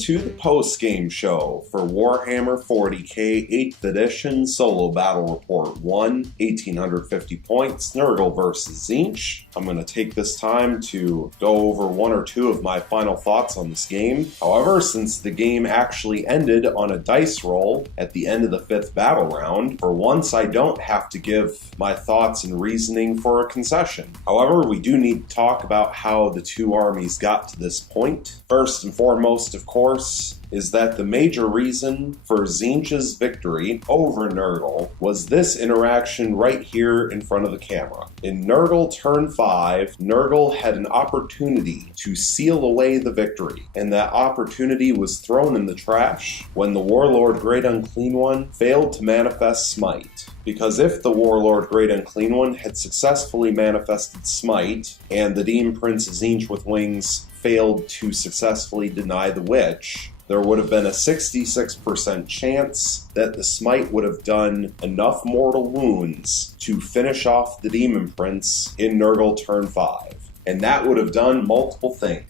to the post-game show for Warhammer 40k 8th edition Solo Battle Report 1, 1850 points, Nurgle vs. Tzeentch. I'm going to take this time to go over one or two of my final thoughts on this game. However, since the game actually ended on a dice roll at the end of the 5th battle round, for once I don't have to give my thoughts and reasoning for a concession. However, we do need to talk about how the two armies got to this point. First and foremost, of course, is that the major reason for Tzeentch's victory over Nurgle was this interaction right here in front of the camera. In Nurgle turn 5, Nurgle had an opportunity to seal away the victory, and that opportunity was thrown in the trash when the Warlord Great Unclean One failed to manifest Smite. Because if the Warlord Great Unclean One had successfully manifested Smite, and the Demon Prince of Tzeentch with Wings failed to successfully deny the Witch, there would have been a 66% chance that the Smite would have done enough mortal wounds to finish off the Demon Prince in Nurgle turn 5. And that would have done multiple things.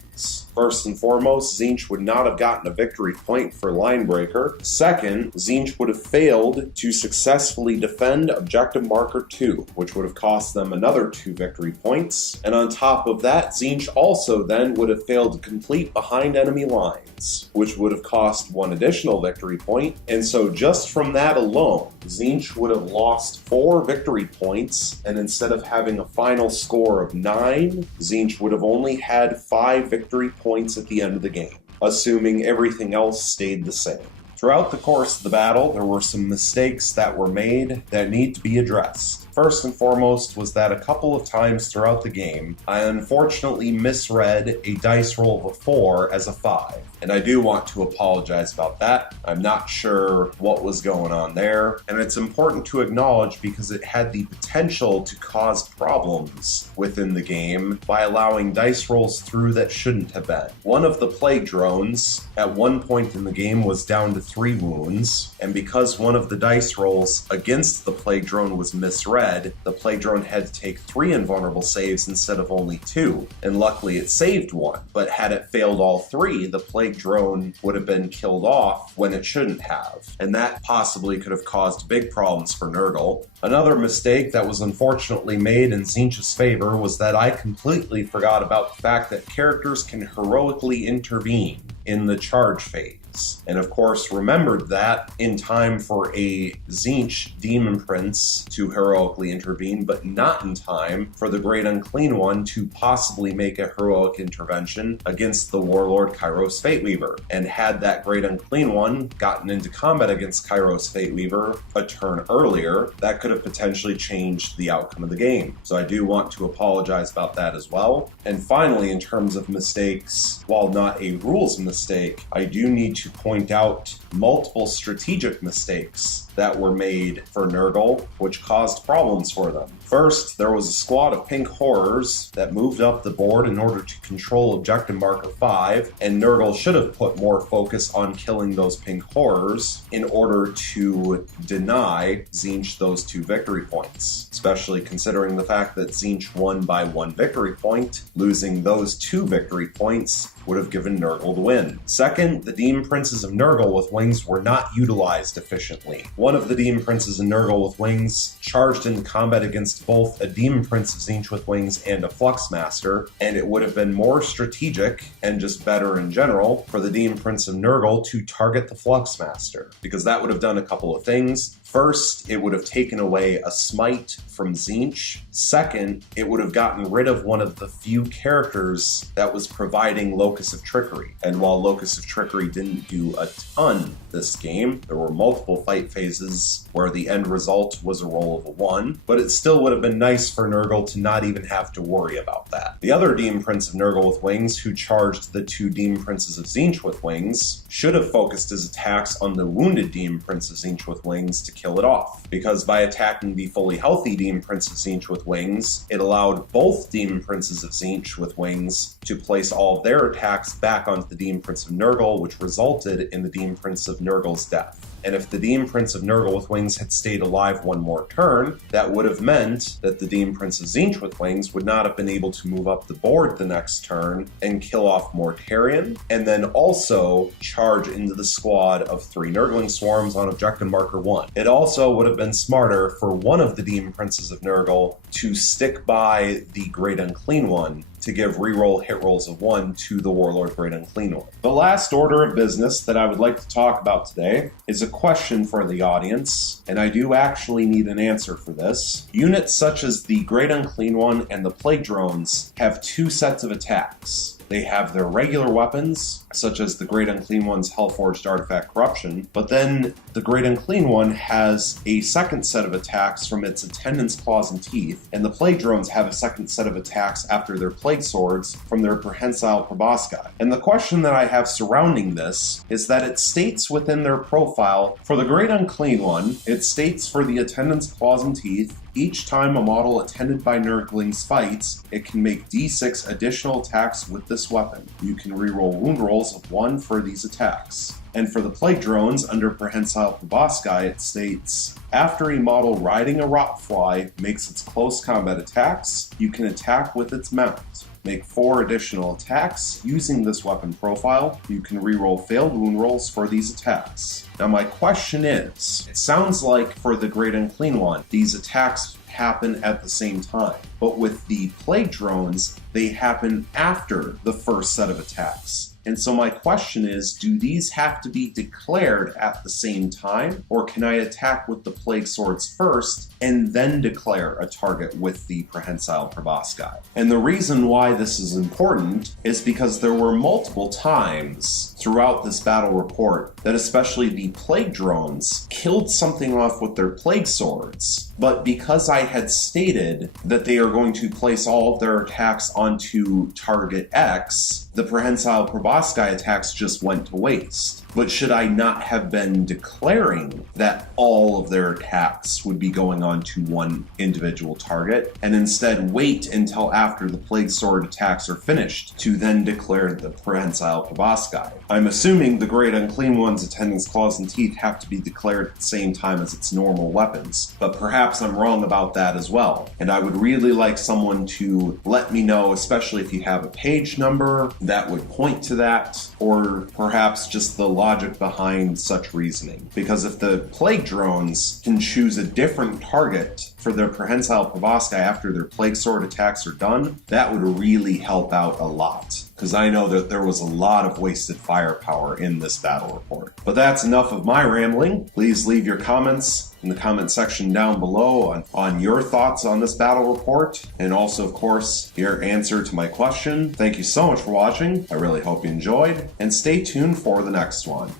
First and foremost, Tzeentch would not have gotten a victory point for Linebreaker. Second, Tzeentch would have failed to successfully defend Objective Marker 2, which would have cost them another 2 victory points. And on top of that, Tzeentch also then would have failed to complete behind enemy lines, which would have cost 1 additional victory point. And so just from that alone, Tzeentch would have lost 4 victory points, and instead of having a final score of 9, Tzeentch would have only had 5 victory points at the end of the game, assuming everything else stayed the same. Throughout the course of the battle, there were some mistakes that were made that need to be addressed. First and foremost was that a couple of times throughout the game, I unfortunately misread a dice roll of a 4 as a 5. And I do want to apologize about that. I'm not sure what was going on there. And it's important to acknowledge because it had the potential to cause problems within the game by allowing dice rolls through that shouldn't have been. One of the plague drones at one point in the game was down to 3 wounds. And because one of the dice rolls against the plague drone was misread, the plague drone had to take 3 invulnerable saves instead of only 2, and luckily it saved 1. But had it failed all 3, the plague drone would have been killed off when it shouldn't have, and that possibly could have caused big problems for Nurgle. Another mistake that was unfortunately made in Tzeentch's favor was that I completely forgot about the fact that characters can heroically intervene in the charge phase. And of course remembered that in time for a Tzeentch Demon Prince to heroically intervene, but not in time for the Great Unclean One to possibly make a heroic intervention against the Warlord Kairos Fateweaver. And had that Great Unclean One gotten into combat against Kairos Fateweaver a turn earlier, that could have potentially changed the outcome of the game. So I do want to apologize about that as well. And finally, in terms of mistakes, while not a rules mistake, I do need to point out multiple strategic mistakes that were made for Nurgle, which caused problems for them. First, there was a squad of pink horrors that moved up the board in order to control Objective Marker 5, and Nurgle should have put more focus on killing those pink horrors in order to deny Tzeentch those 2 victory points, especially considering the fact that Tzeentch won by 1 victory point. Losing those 2 victory points would have given Nurgle the win. Second, the Demon Princes of Nurgle with Wings were not utilized efficiently. One of the Demon Princes in Nurgle with Wings charged into combat against both a Demon Prince of Tzeentch with Wings and a Fluxmaster, and it would have been more strategic and just better in general for the Demon Prince of Nurgle to target the Fluxmaster, because that would have done a couple of things. First, it would have taken away a Smite from Tzeentch. Second, it would have gotten rid of one of the few characters that was providing Locus of Trickery. And while Locus of Trickery didn't do a ton this game, there were multiple fight phases where the end result was a roll of a 1, but it still would have been nice for Nurgle to not even have to worry about that. The other Demon Prince of Nurgle with Wings, who charged the 2 Demon Princes of Tzeentch with Wings, should have focused his attacks on the wounded Demon Prince of Tzeentch with Wings to kill it off, because by attacking the fully healthy Demon Prince of Tzeentch with Wings, it allowed both Demon Princes of Tzeentch with Wings to place all of their attacks back onto the Demon Prince of Nurgle, which resulted in the Demon Prince of Nurgle's death. And if the Demon Prince of Nurgle with wings had stayed alive one more turn, that would have meant that the Demon Prince of Tzeentch with wings would not have been able to move up the board the next turn and kill off Mortarion, and then also charge into the squad of 3 Nurgling swarms on objective marker 1. It also would have been smarter for one of the Demon Princes of Nurgle to stick by the Great Unclean One to give reroll hit rolls of 1 to the Warlord Great Unclean One. The last order of business that I would like to talk about today is a question for the audience, and I do actually need an answer for this. Units such as the Great Unclean One and the Plague Drones have 2 sets of attacks. They have their regular weapons, such as the Great Unclean One's Hellforged Artifact Corruption, but then the Great Unclean One has a second set of attacks from its Attendant's Claws and Teeth, and the Plague Drones have a second set of attacks after their Plague Swords from their Prehensile Proboscis. And the question that I have surrounding this is that it states within their profile, for the Great Unclean One, it states for the Attendant's Claws and Teeth, each time a model attended by Nurglings fights, it can make d6 additional attacks with this weapon. You can reroll wound rolls of 1 for these attacks. And for the Plague Drones, under Prehensile Proboscis, it states, after a model riding a Rotfly makes its close combat attacks, you can attack with its mount. Make 4 additional attacks using this weapon profile. You can reroll failed wound rolls for these attacks. Now my question is, it sounds like for the Great Unclean One, these attacks happen at the same time. But with the Plague Drones, they happen after the first set of attacks. And so my question is, do these have to be declared at the same time? Or can I attack with the Plague Swords first and then declare a target with the Prehensile Proboscis? And the reason why this is important is because there were multiple times throughout this battle report that especially the Plague Drones killed something off with their Plague Swords. But because I had stated that they are going to place all of their attacks onto target X, the Prehensile Proboscis attacks just went to waste. But should I not have been declaring that all of their attacks would be going on to one individual target, and instead wait until after the Plague Sword attacks are finished to then declare the Prehensile Proboscis? I'm assuming the Great Unclean One's Attendant's Claws and Teeth have to be declared at the same time as its normal weapons, but perhaps I'm wrong about that as well. And I would really like someone to let me know, especially if you have a page number that would point to that, or perhaps just the logic behind such reasoning. Because if the Plague Drones can choose a different target for their Prehensile Proboscis after their Plague Sword attacks are done, that would really help out a lot. Because I know that there was a lot of wasted firepower in this battle report. But that's enough of my rambling. Please leave your comments in the comment section down below on your thoughts on this battle report, and also, of course, your answer to my question. Thank you so much for watching. I really hope you enjoyed, and stay tuned for the next one.